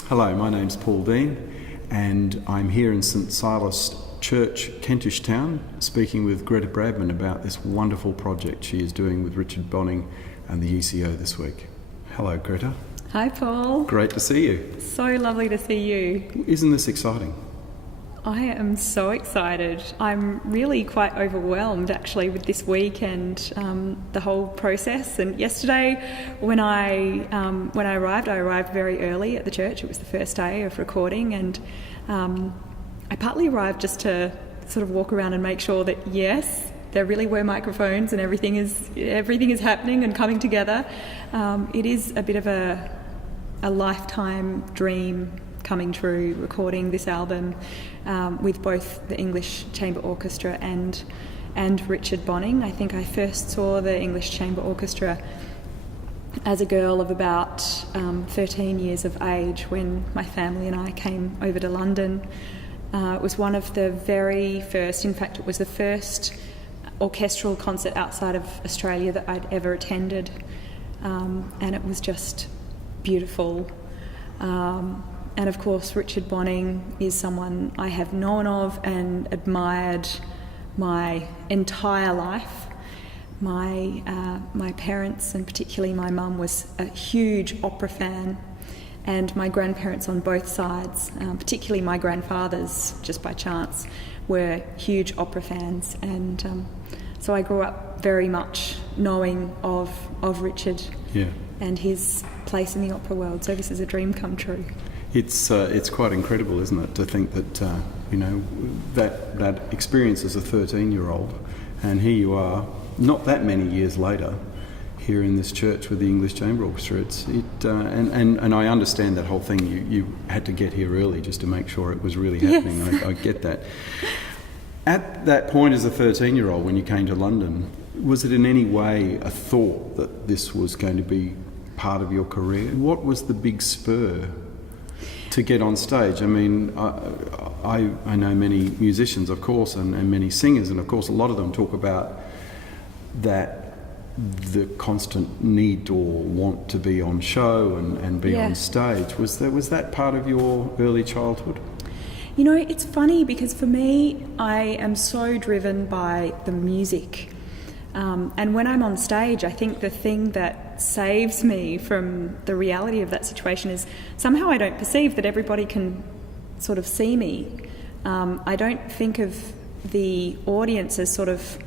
Hello, my name's Paul Dean and I'm here in St Silas Church, Kentish Town, speaking with Greta Bradman about this wonderful project she is doing with Richard Bonynge and the ECO this week. Hello, Greta. Hi, Paul. Great to see you. So lovely to see you. Isn't this exciting? I am so excited. I'm really quite overwhelmed actually with this week and the whole process. And yesterday when I arrived very early at the church. It was the first day of recording, and I partly arrived just to sort of walk around and make sure that yes, there really were microphones and everything is happening and coming together. It is a bit of a lifetime dream coming true, recording this album with both the English Chamber Orchestra and Richard Bonynge. I think I first saw the English Chamber Orchestra as a girl of about 13 years of age when my family and I came over to London. It was one of the very first, in fact it was the first orchestral concert outside of Australia that I'd ever attended, and it was just beautiful. And of course, Richard Bonynge is someone I have known of and admired my entire life. My parents, and particularly my mum, was a huge opera fan, and my grandparents on both sides, particularly my grandfathers, just by chance, were huge opera fans. And so I grew up very much knowing of Richard and his place in the opera world. So this is a dream come true. It's quite incredible, isn't it, to think that that experience as a 13-year-old, and here you are, not that many years later, here in this church with the English Chamber Orchestra. And I understand that whole thing. You had to get here early just to make sure it was really happening. Yes. I get that. At that point, as a 13-year-old, when you came to London, was it in any way a thought that this was going to be part of your career? What was the big spur to get on stage? I mean, I know many musicians, of course, and many singers, and of course a lot of them talk about the constant need or want to be on show and be on stage. Was that part of your early childhood? You know, it's funny because for me, I am so driven by the music. And when I'm on stage, I think the thing that saves me from the reality of that situation is somehow I don't perceive that everybody can sort of see me. I don't think of the audience as sort of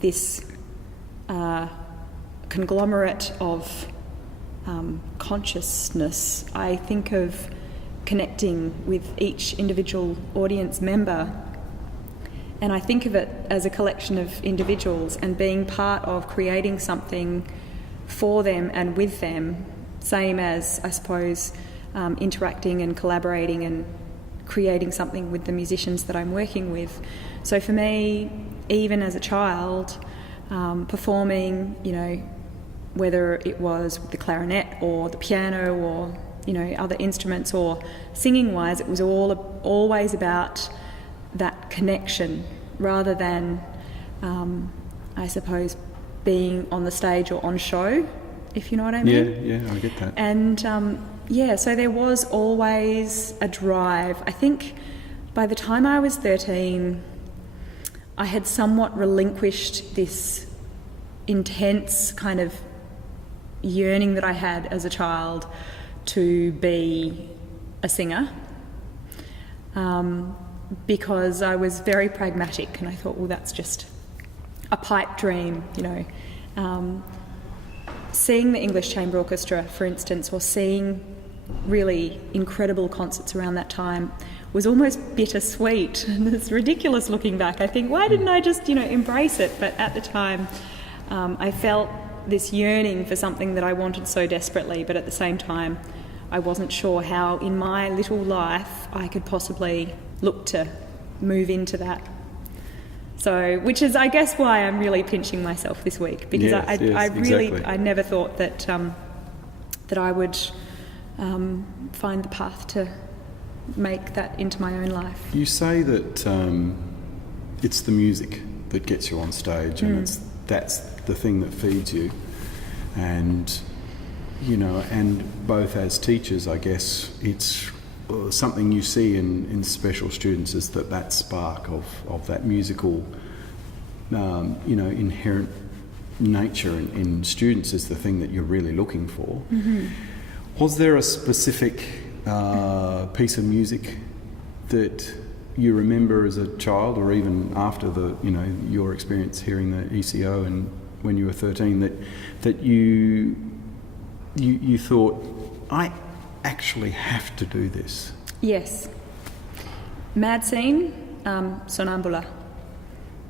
this conglomerate of consciousness. I think of connecting with each individual audience member, and I think of it as a collection of individuals and being part of creating something for them and with them, same as, I suppose, interacting and collaborating and creating something with the musicians that I'm working with. So for me, even as a child, performing, whether it was with the clarinet or the piano or, other instruments, or singing-wise, it was always about that connection rather than, I suppose, being on the stage or on show, if you know what I mean. Yeah, I get that. And so there was always a drive. I think by the time I was 13, I had somewhat relinquished this intense kind of yearning that I had as a child to be a singer, because I was very pragmatic and I thought, well, that's just a pipe dream, Seeing the English Chamber Orchestra, for instance, or seeing really incredible concerts around that time was almost bittersweet. And it's ridiculous looking back. I think, why didn't I just, embrace it? But at the time, I felt this yearning for something that I wanted so desperately, but at the same time, I wasn't sure how in my little life I could possibly look to move into that. So, which is, I guess, why I'm really pinching myself this week, because I really, exactly. I never thought that that I would find the path to make that into my own life. You say that it's the music that gets you on stage, and that's the thing that feeds you. And and both as teachers, I guess, it's something you see in special students is that spark of that musical, inherent nature in students is the thing that you're really looking for. Mm-hmm. Was there a specific piece of music that you remember as a child, or even after your experience hearing the ECO and when you were 13, that you thought, I actually have to do this? Yes. Mad Scene, Sonambula.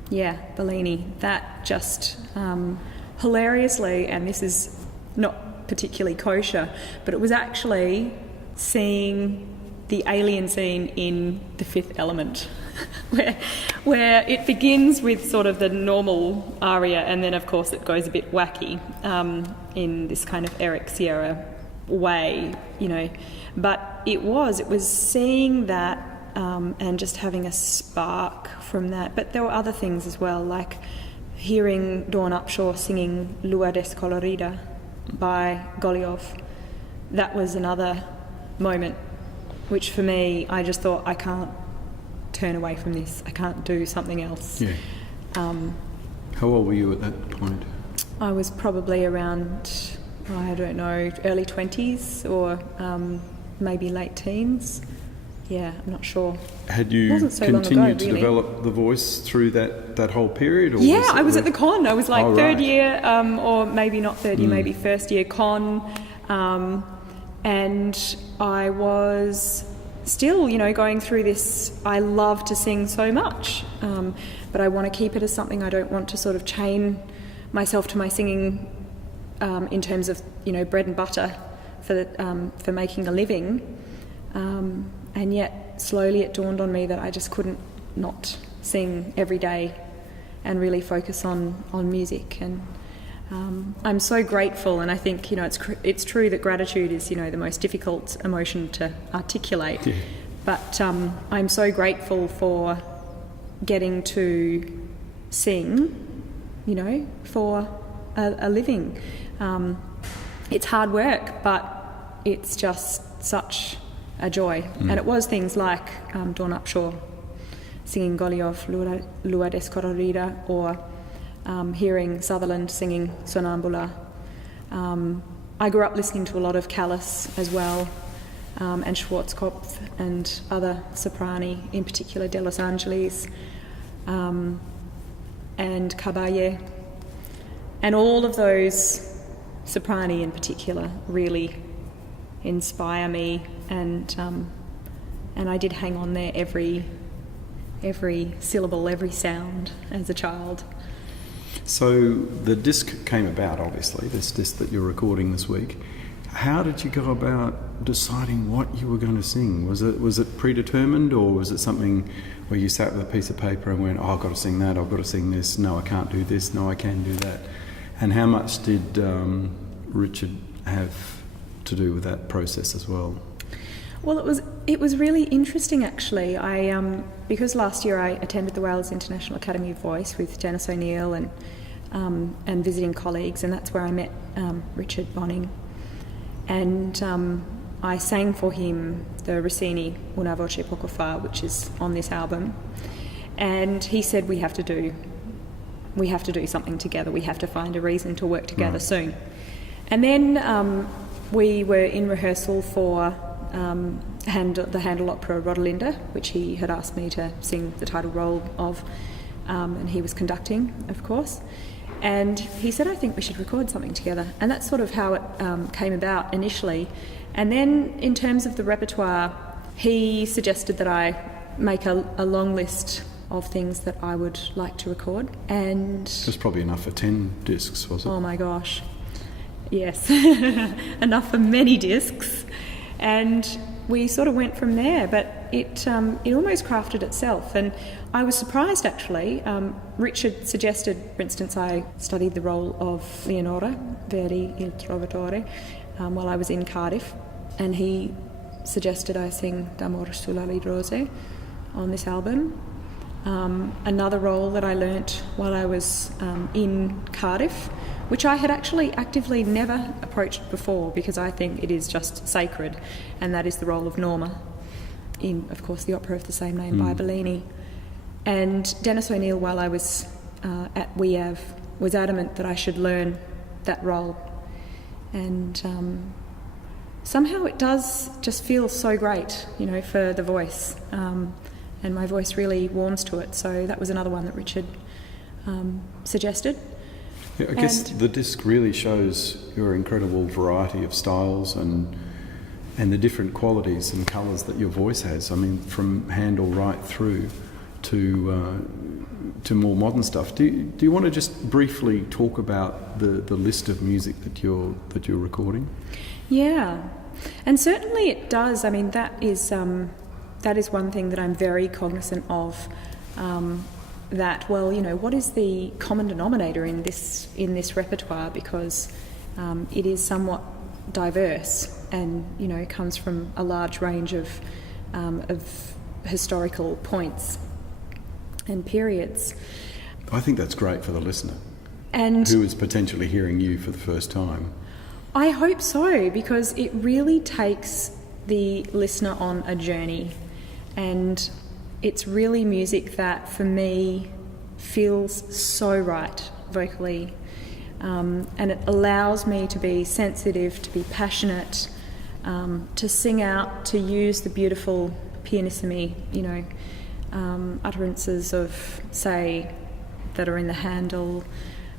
Yeah, Bellini. That just hilariously, and this is not particularly kosher, but it was actually seeing the alien scene in The Fifth Element, where it begins with sort of the normal aria, and then of course it goes a bit wacky in this kind of Eric Sierra way, But it was seeing that and just having a spark from that. But there were other things as well, like hearing Dawn Upshaw singing Lua Descolorida by Goliov. That was another moment which for me, I just thought, I can't turn away from this. I can't do something else. Yeah. How old were you at that point? I was probably around, I don't know, early 20s or maybe late teens. Yeah, I'm not sure. Had you continued to develop the voice through that whole period? Or yeah, I was at the con. I was like third year, or maybe not third year, maybe first year con. And I was still, going through this. I love to sing so much, but I want to keep it as something. I don't want to sort of chain myself to my singing in terms of, bread and butter for making a living. And yet, slowly it dawned on me that I just couldn't not sing every day and really focus on music. And I'm so grateful, and I think, it's true that gratitude is, the most difficult emotion to articulate. Yeah. But I'm so grateful for getting to sing, for a living. It's hard work, but it's just such a joy. And it was things like Dawn Upshaw singing Goliov, Lua Descolorida, or hearing Sutherland singing Sonambula. I grew up listening to a lot of Callas as well, and Schwarzkopf and other soprani, in particular De Los Angeles, and Caballé. And all of those soprani in particular really inspire me, and I did hang on there every syllable, every sound as a child. So the disc came about, obviously, this disc that you're recording this week. How did you go about deciding what you were going to sing? Was it predetermined, or was it something where you sat with a piece of paper and went, I've got to sing that, I've got to sing this, no, I can't do this, no, I can do that? And how much did Richard have to do with that process as well? Well, it was really interesting, actually. Because last year I attended the Wales International Academy of Voice with Janice O'Neill and visiting colleagues, and that's where I met Richard Bonynge. And I sang for him the Rossini Una voce poco fa, which is on this album. And he said, we have to do something together. We have to find a reason to work together soon. And then we were in rehearsal for the Handel opera Rodelinda, which he had asked me to sing the title role of, and he was conducting, of course. And he said, I think we should record something together. And that's sort of how it came about initially. And then in terms of the repertoire, he suggested that I make a long list of things that I would like to record. And it was probably enough for 10 discs, was it? Oh my gosh. Yes. Enough for many discs. And we sort of went from there, but it almost crafted itself. And I was surprised, actually. Richard suggested, for instance, I studied the role of Leonora, Verdi, Il Trovatore, while I was in Cardiff, and he suggested I sing D'amor sulla li rose on this album. Another role that I learnt while I was in Cardiff, which I had actually actively never approached before because I think it is just sacred, and that is the role of Norma in, of course, the opera of the same name by Bellini. And Dennis O'Neill, while I was at WEAV, was adamant that I should learn that role. And somehow it does just feel so great, you know, for the voice. And my voice really warms to it. So that was another one that Richard suggested. Yeah, I guess the disc really shows your incredible variety of styles and the different qualities and colours that your voice has. I mean, from Handel right through to more modern stuff. Do you want to just briefly talk about the list of music that you're recording? Yeah, and certainly it does. I mean, that is one thing that I'm very cognizant of. That, well, you know, what is the common denominator in this repertoire, because it is somewhat diverse and, you know, comes from a large range of historical points and periods. I think that's great for the listener, and who is potentially hearing you for the first time. I hope so, because it really takes the listener on a journey, and it's really music that, for me, feels so right vocally, and it allows me to be sensitive, to be passionate, to sing out, to use the beautiful pianissimi, you know, utterances of, say, that are in the Handel,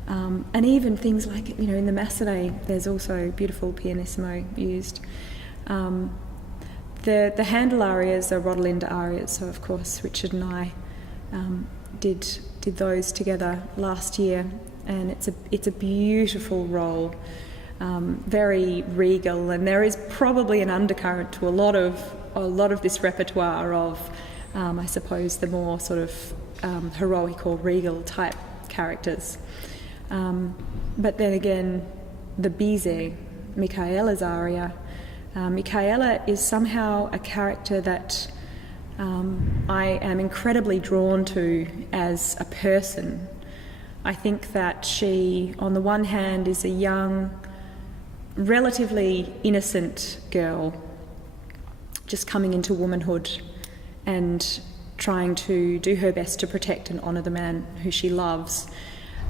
and even things like, you know, in the Massenet, there's also beautiful pianissimo used. The Handel arias are Rodelinda arias, so of course Richard and I did those together last year, and it's a beautiful role, very regal, and there is probably an undercurrent to a lot of this repertoire of, I suppose, the more sort of heroic or regal type characters. But then again, the Bizet, Michaela's aria. Michaela is somehow a character that I am incredibly drawn to as a person. I think that she, on the one hand, is a young, relatively innocent girl just coming into womanhood and trying to do her best to protect and honour the man who she loves.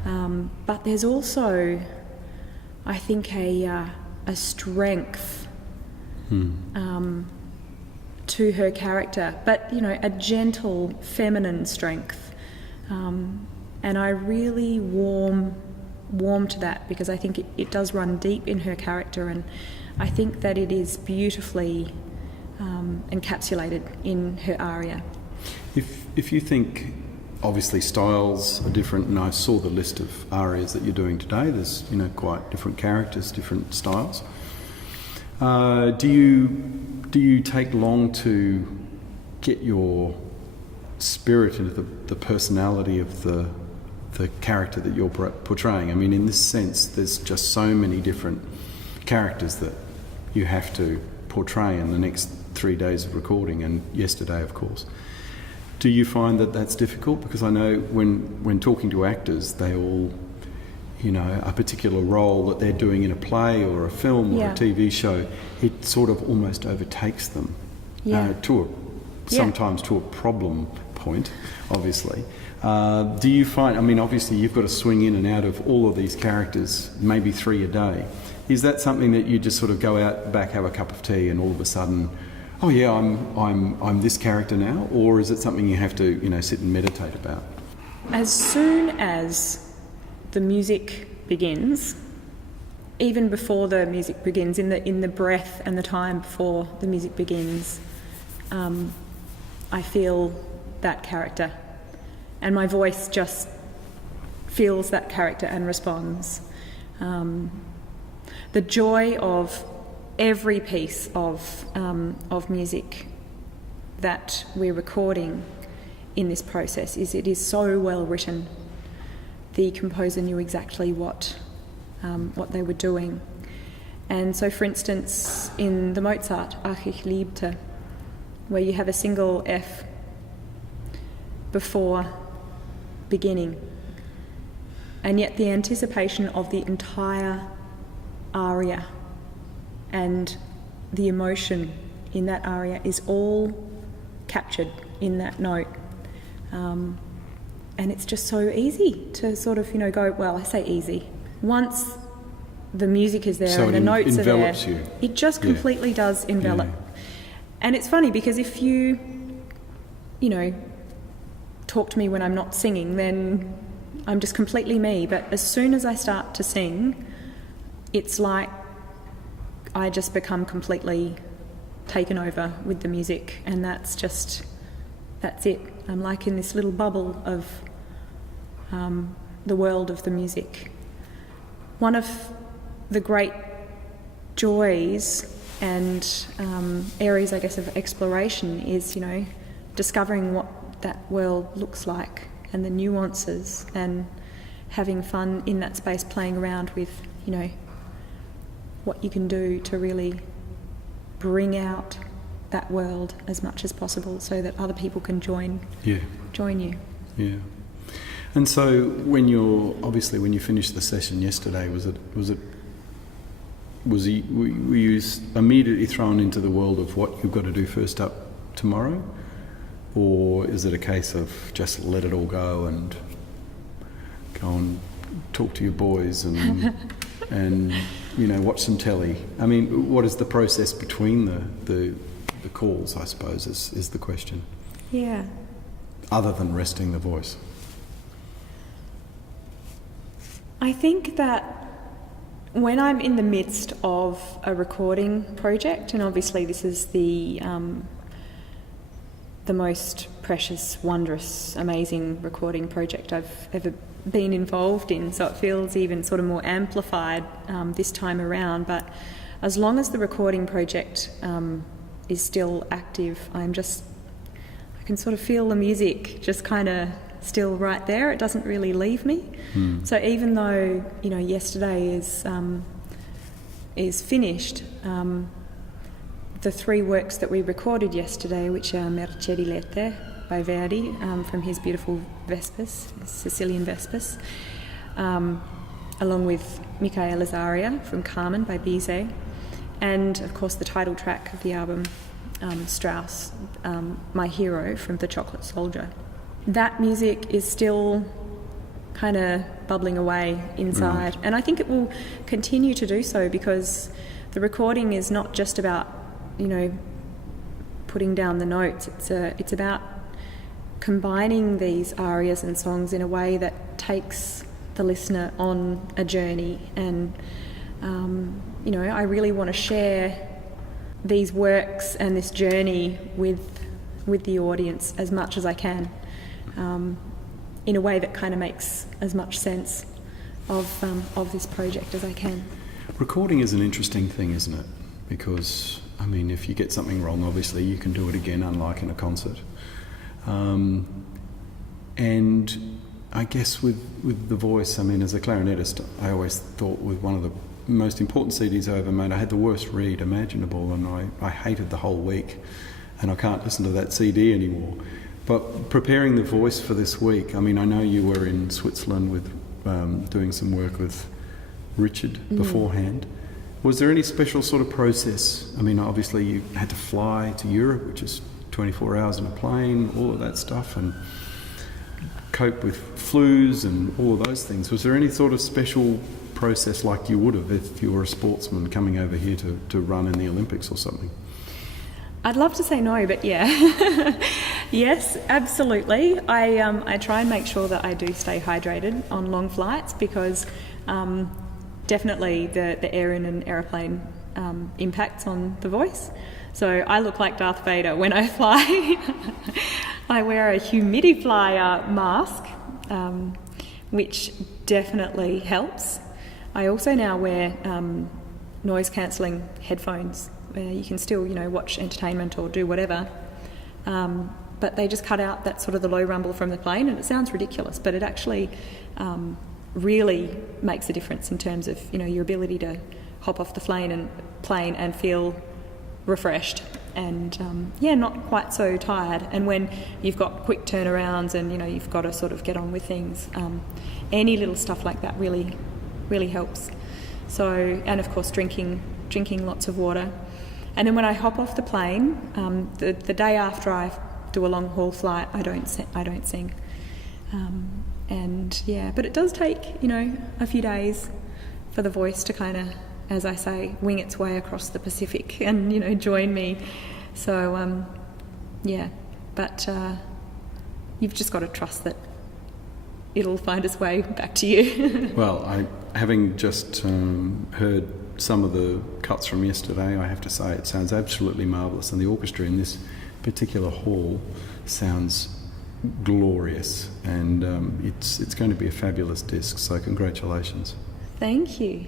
But there's also, I think, a strength to her character, but, you know, a gentle, feminine strength. And I really warm to that, because I think it does run deep in her character, and I think that it is beautifully encapsulated in her aria. If you think, obviously styles are different, and I saw the list of arias that you're doing today, there's, you know, quite different characters, different styles. Do you take long to get your spirit into the personality of the character that you're portraying? I mean, in this sense, there's just so many different characters that you have to portray in the next 3 days of recording, and yesterday, of course. Do you find that that's difficult? Because I know when talking to actors, they all, you know, a particular role that they're doing in a play or a film or a TV show, it sort of almost overtakes them sometimes to a problem point, obviously. Do you find, I mean, obviously you've got to swing in and out of all of these characters, maybe 3 a day. Is that something that you just sort of go out back, have a cup of tea, and all of a sudden, oh yeah, I'm this character now? Or is it something you have to, you know, sit and meditate about? As soon as the music begins, even before the music begins, in the breath and the time before the music begins, I feel that character, and my voice just feels that character and responds. The joy of every piece of music that we're recording in this process is it is so well written. The composer knew exactly what they were doing. And so, for instance, in the Mozart Ach ich liebte, where you have a single F, before beginning. And yet the anticipation of the entire aria and the emotion in that aria is all captured in that note. And it's just so easy to sort of, go, well, I say easy. Once the music is there so and the notes are there, you. It just completely does envelop. Yeah. And it's funny because if you talk to me when I'm not singing, then I'm just completely me. But as soon as I start to sing, it's like I just become completely taken over with the music, and that's it. I'm like in this little bubble of the world of the music. One of the great joys and areas, I guess, of exploration is, discovering what that world looks like and the nuances, and having fun in that space, playing around with, what you can do to really bring out that world as much as possible so that other people can join you. Yeah. And so when you finished the session yesterday, were you immediately thrown into the world of what you've got to do first up tomorrow? Or is it a case of just let it all go and go and talk to your boys and and watch some telly? I mean, what is the process between the calls, I suppose, is the question. Yeah. Other than resting the voice. I think that when I'm in the midst of a recording project, and obviously this is the most precious, wondrous, amazing recording project I've ever been involved in, so it feels even sort of more amplified this time around. But as long as the recording project is still active, I can sort of feel the music just kind of still right there. It doesn't really leave me. So even though yesterday is finished, the three works that we recorded yesterday, which are Mercedilette by Verdi from his beautiful Vespers, Sicilian Vespers, along with Michaela's aria from Carmen by Bizet, and of course the title track of the album, Strauss, My Hero from The Chocolate Soldier. That music is still kind of bubbling away inside, and I think it will continue to do so, because the recording is not just about putting down the notes. It's about combining these arias and songs in a way that takes the listener on a journey, and I really want to share these works and this journey with the audience as much as I can, in a way that kind of makes as much sense of this project as I can. Recording is an interesting thing, isn't it? Because, I mean, if you get something wrong, obviously you can do it again, unlike in a concert. And I guess with the voice, I mean, as a clarinetist, I always thought with one of the most important CDs I ever made, I had the worst read imaginable, and I hated the whole week, and I can't listen to that CD anymore. But preparing the voice for this week, I mean, I know you were in Switzerland with doing some work with Richard beforehand. Was there any special sort of process? I mean, obviously you had to fly to Europe, which is 24 hours in a plane, all of that stuff, and cope with flus and all of those things. Was there any sort of special process like you would have if you were a sportsman coming over here to run in the Olympics or something? I'd love to say no, but yeah. Yes, absolutely. I try and make sure that I do stay hydrated on long flights, because definitely the air in an aeroplane impacts on the voice. So I look like Darth Vader when I fly. I wear a humidifier mask, which definitely helps. I also now wear noise-cancelling headphones, where you can still, watch entertainment or do whatever, but they just cut out that sort of the low rumble from the plane, and it sounds ridiculous, but it actually really makes a difference in terms of, your ability to hop off the plane and feel refreshed and not quite so tired. And when you've got quick turnarounds and you've got to sort of get on with things, any little stuff like that really helps. So, and of course drinking lots of water. And then when I hop off the plane, the day after I do a long haul flight, I don't sing. But it does take a few days for the voice to kind of, as I say, wing its way across the Pacific and join me. So but you've just got to trust that it'll find its way back to you. Well, having just heard some of the cuts from yesterday, I have to say it sounds absolutely marvellous, and the orchestra in this particular hall sounds glorious, and it's going to be a fabulous disc, so congratulations. Thank you.